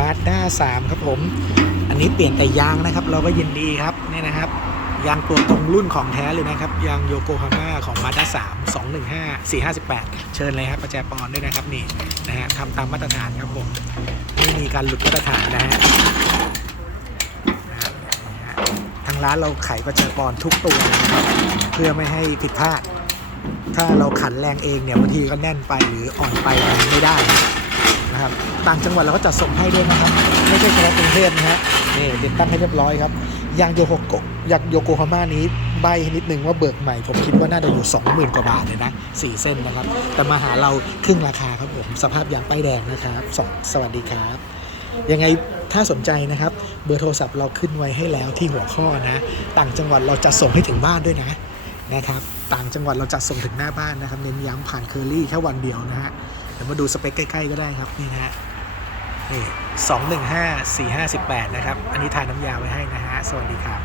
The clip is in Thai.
มาด้า3ครับผม อันนี้เปลี่ยนแต่ยางนะครับ เราก็ยินดีครับนี่นะครับยางตัวตรงรุ่นของแท้เลยนะครับยางโยโกฮาม่าของมาด้า3 215 458เชิญเลยครับประแจปอนด้วยนะครับนี่นะฮะทำตามมาตรฐานครับผมไม่มีการหลุดมาตรฐานนะฮะทางร้านเราไขประแจปอนทุกตัวเลยนะครับเพื่อไม่ให้ผิดพลาด ถ้าเราขันแรงเองเนี่ยบางทีก็แน่นไปหรืออ่อนไปมันไม่ได้ นะครับต่างจังหวัดเราก็จัดส่งให้ด้วยนะครับ ไม่ใช่เฉพาะกรุงเทพนะฮะนี่ติดตั้งให้เรียบร้อยครับยางโยโกยางโยโกฮาม่านี้ใบนิดนึงว่าเบิกใหม่ ผมคิดว่าน่าจะอยู่ 20,000 กว่าบาทเลยนะสี่เส้นนะครับ แต่มาหาเราครึ่งราคาครับผมสภาพยางป้ายแดงนะครับสสวัสดีครับ ยังไงถ้าสนใจนะครับ เบอร์โทรศัพท์เราขึ้นไว้ให้แล้วที่หัวข้อนะ ต่างจังหวัดเราจะส่งให้ถึงบ้านด้วยนะนะครับ ต่างจังหวัดเราจัดส่งถึงหน้าบ้านนะครับเน้นย้ำผ่านเคอรี่แค่วันเดียวนะฮะ ดี๋ยวมาดูสเปคใกล้ ๆ ก็ได้ครับนี่นะฮะนี่สองหนึ่งห้าสี่ห้าสิบแปดนะครับ อันนี้ทานน้ำยาไว้ให้นะฮะ สวัสดีครับ